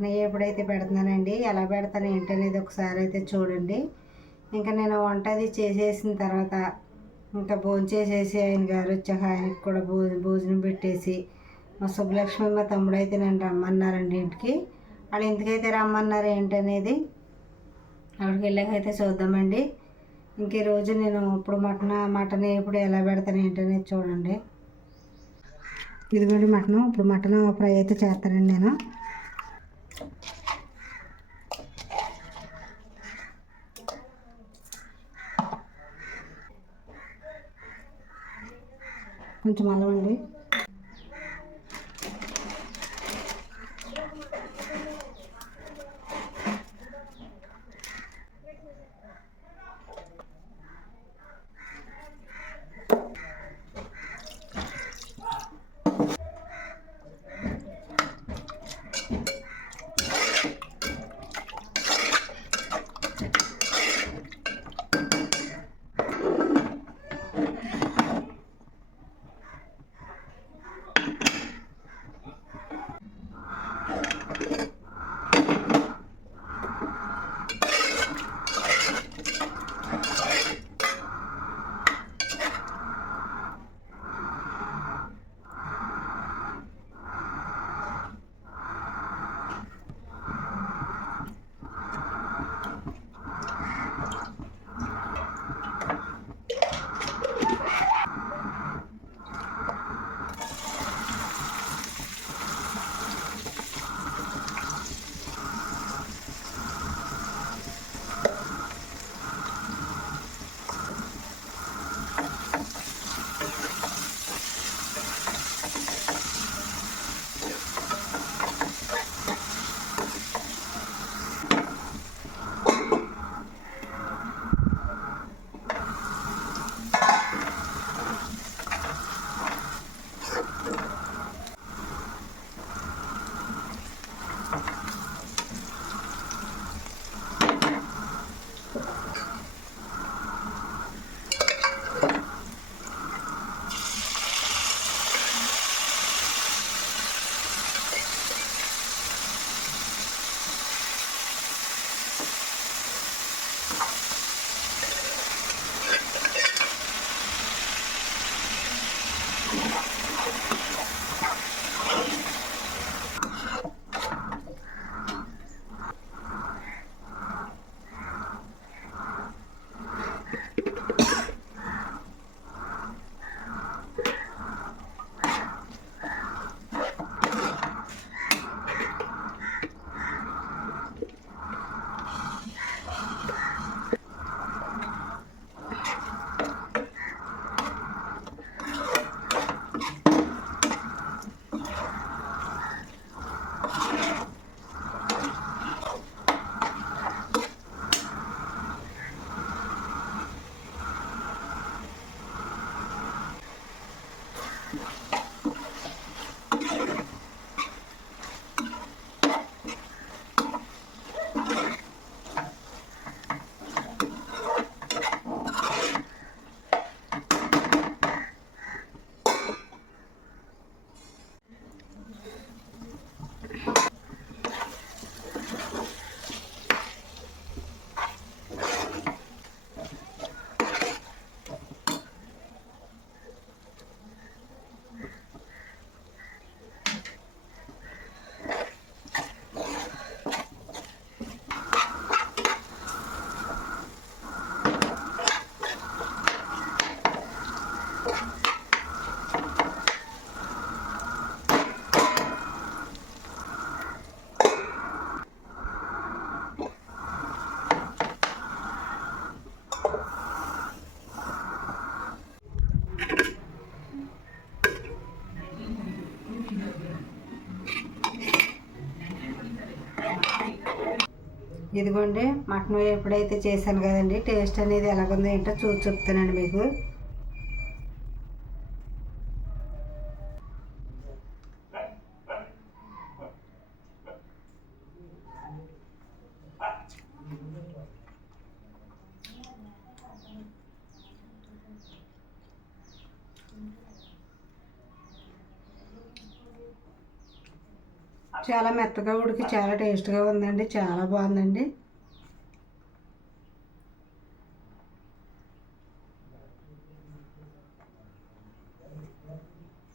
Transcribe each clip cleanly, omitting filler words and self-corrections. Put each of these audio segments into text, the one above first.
Mutton ఎప్పుడైతే పెడుతున్నానండి, ఎలా పెడతాను ఏంటనేది ఒకసారి అయితే చూడండి. ఇంకా నేను వంట అది చేసేసిన తర్వాత ఇంకా భోంచేసేసి ఆయన గారు వచ్చాక ఆయనకి కూడా భోజనం పెట్టేసి మా సుబ్బలక్ష్మి మా తమ్ముడు అయితే నన్ను రమ్మన్నారండి ఇంటికి. వాళ్ళు ఎందుకైతే రమ్మన్నారు ఏంటనేది అక్కడికి వెళ్ళాకైతే చూద్దామండి. ఇంక ఈరోజు నేను ఇప్పుడు మటన్ ఇప్పుడు ఎలా పెడతాను ఏంటనేది చూడండి. ఇదిగోండి మటన్ ఫ్రై అయితే చేస్తానండి నేను. కొంచెం అల్లం అండి, ఇదిగోండి మటన్ ఎప్పుడైతే చేశాను కదండి, టేస్ట్ అనేది ఎలాగుందో ఏంటో చూసి చెప్తానండి మీకు. చాలా మెత్తగా ఉడికి చాలా టేస్ట్గా ఉందండి, చాలా బాగుందండి.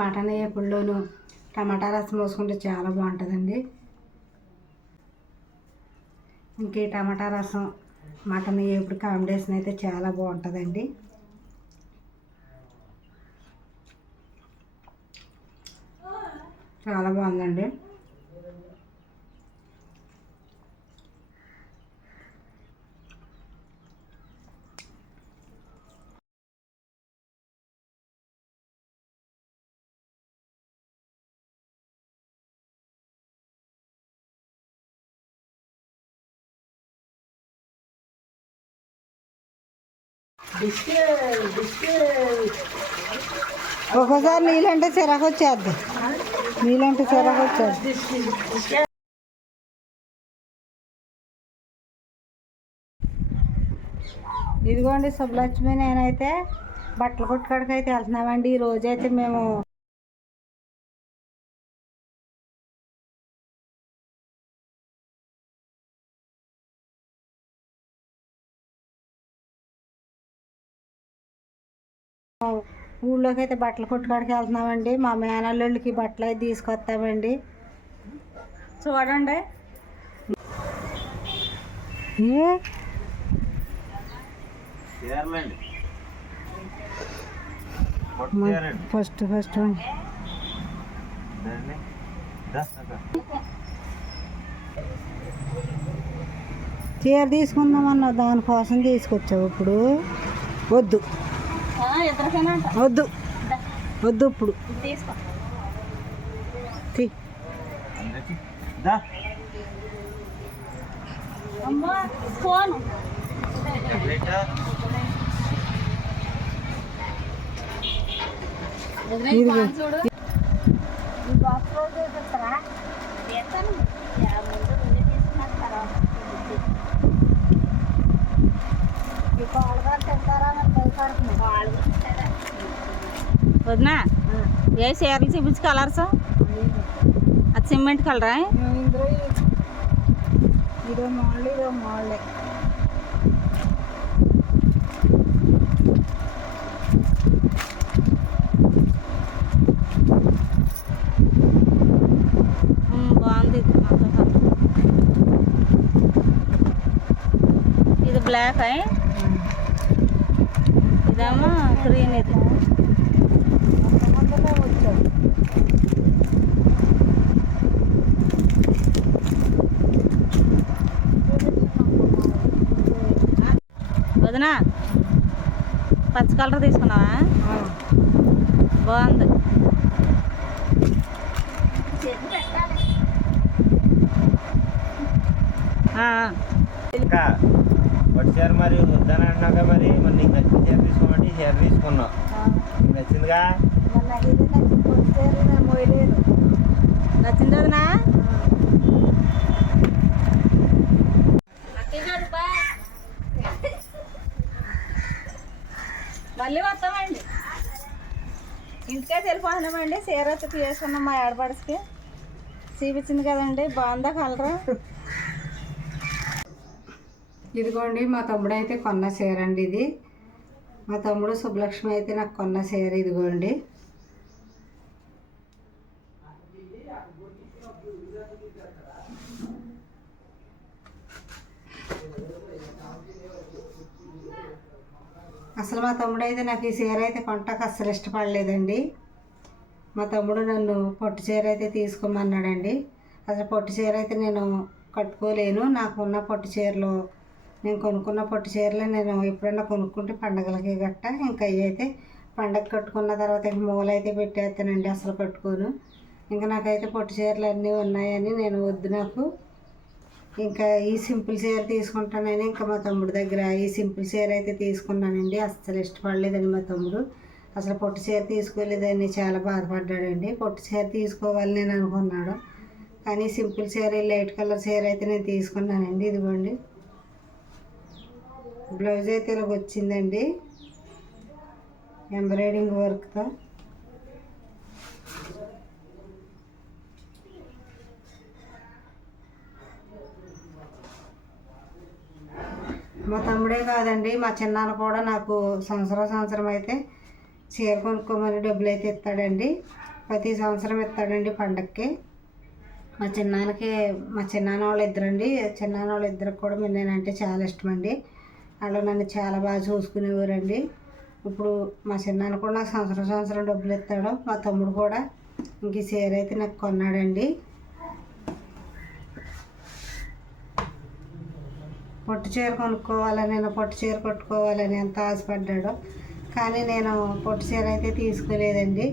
మటన్ ఎప్పుడులోనూ టమాటా రసం పోసుకుంటే చాలా బాగుంటుందండి. ఇంకే టమాటా రసం మటన్ ఎప్పుడు కాంబినేషన్ అయితే చాలా బాగుంటుందండి. చాలా బాగుందండి. ఒక్కోసారి నీళ్ళంటే చిరాకు వచ్చేద్ది, నీళ్ళంటే చిరాకు వచ్చేద్ది. ఇదిగోండి శుభలక్ష్మి, నేనైతే బట్టల కొట్టుకాడికి అయితే వెళ్తున్నామండి. ఈ రోజైతే మేము ఊళ్ళోకి అయితే బట్టల కొట్టుకాడికి వెళ్తున్నామండి. మా మేనల్లుళ్ళకి బట్టలు అయితే తీసుకొస్తామండి. చూడండి. ఫస్ట్ చీర తీసుకుందామన్నా, దానికోసం తీసుకొచ్చావు. ఇప్పుడు వద్దు వద్దు వద్దు, ఇప్పుడు ఫోన్ వదినా, ఏ చీరలు చూపించి కలర్స్? అది సిమెంట్ కలరా? ఇదో మోడల్, ఇదో మోడలే. బాగుంది. ఇది బ్లాక్, ఇదేమో గ్రీన్. ఇది వదినా, పచ్చ కలర్ తీసుకున్నావా? బాగుంది. వచ్చారు మరి వద్దని అన్నాక మరి నీకు నచ్చిన చీర తీసుకోమంటే చీర తీసుకున్నావు. నచ్చిందిగా? నచ్చింది వదినా. మళ్ళీ వస్తామండి, ఇంటికే వెళ్ళిపోతున్నామండి. చీర వచ్చి తీసుకున్నాం మా ఆడపడికి, చూపించింది కదండి. బాగుందా కలరు? ఇదిగోండి మా తమ్ముడు అయితే కొన్న చీర అండి. ఇది మా తమ్ముడు శుభలక్ష్మి అయితే నాకు కొన్న చీర. ఇదిగోండి. అసలు మా తమ్ముడు అయితే నాకు ఈ చీర అయితే కొంటాక అస్సలు ఇష్టపడలేదండి. మా తమ్ముడు నన్ను పొట్టు చీర అయితే తీసుకోమన్నాడండి. అసలు పొట్టు చీర అయితే నేను కట్టుకోలేను. నాకున్న పొట్టు చీరలు, నేను కొనుక్కున్న పొట్టు చీరలు నేను ఎప్పుడన్నా కొనుక్కుంటే పండగలకి గట్ట, ఇంకా అవి అయితే పండగ కట్టుకున్న తర్వాత ఇంక మూలైతే పెట్టేస్తానండి, అసలు కట్టుకోను. ఇంకా నాకైతే పొట్టు చీరలు అన్నీ ఉన్నాయని నేను వద్దు, నాకు ఇంకా ఈ సింపుల్ చీర తీసుకుంటానని ఇంకా మా తమ్ముడు దగ్గర ఈ సింపుల్ చీర అయితే తీసుకున్నానండి. అస్సలు ఇష్టపడలేదండి మా తమ్ముడు. అసలు పొట్టు చీర తీసుకోలేదని చాలా బాధపడ్డాడండి. పొట్టు చీర తీసుకోవాలని నేను అనుకున్నాడు, కానీ సింపుల్ చీర, లైట్ కలర్ చీర అయితే నేను తీసుకున్నానండి. ఇదిగోండి, బ్లౌజ్ అయితే ఇలాగ వచ్చిందండి, ఎంబ్రాయిడింగ్ వర్క్తో. మా తమ్ముడే కాదండి, మా చిన్నాన్న కూడా నాకు సంవత్సరం అయితే చీర కొనుక్కోమని డబ్బులు అయితే ఇస్తాడండి. ప్రతి సంవత్సరం ఇస్తాడండి పండక్కి. మా చిన్నాన్న వాళ్ళు ఇద్దరండి. చిన్నాన్న వాళ్ళు ఇద్దరికి కూడా నేనంటే చాలా ఇష్టం అండి. వాళ్ళు నన్ను చాలా బాగా చూసుకునేవారండి. ఇప్పుడు మా చిన్నాన్న కూడా నాకు సంవత్సరం డబ్బులు ఇస్తాడు. మా తమ్ముడు కూడా ఇంక ఈ చీర అయితే నాకు కొన్నాడండి. పొట్టు చీర కొనుక్కోవాలని, పొట్టు చీర కట్టుకోవాలని ఎంత ఆశపడ్డాడో, కానీ నేను పొట్టు చీర అయితే తీసుకోలేదండి.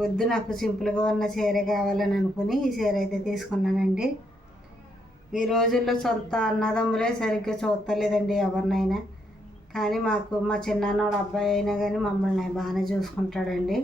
వద్దు, నాకు సింపుల్గా ఉన్న చీరే కావాలని అనుకుని ఈ చీర అయితే తీసుకున్నానండి. ఈ రోజుల్లో సొంత అన్నదమ్ములే సరిగ్గా చూస్తలేదండి ఎవరినైనా. కానీ మా చిన్నాన్నోడు అబ్బాయి అయినా కానీ మమ్మల్ని బాగానే చూసుకుంటాడండి.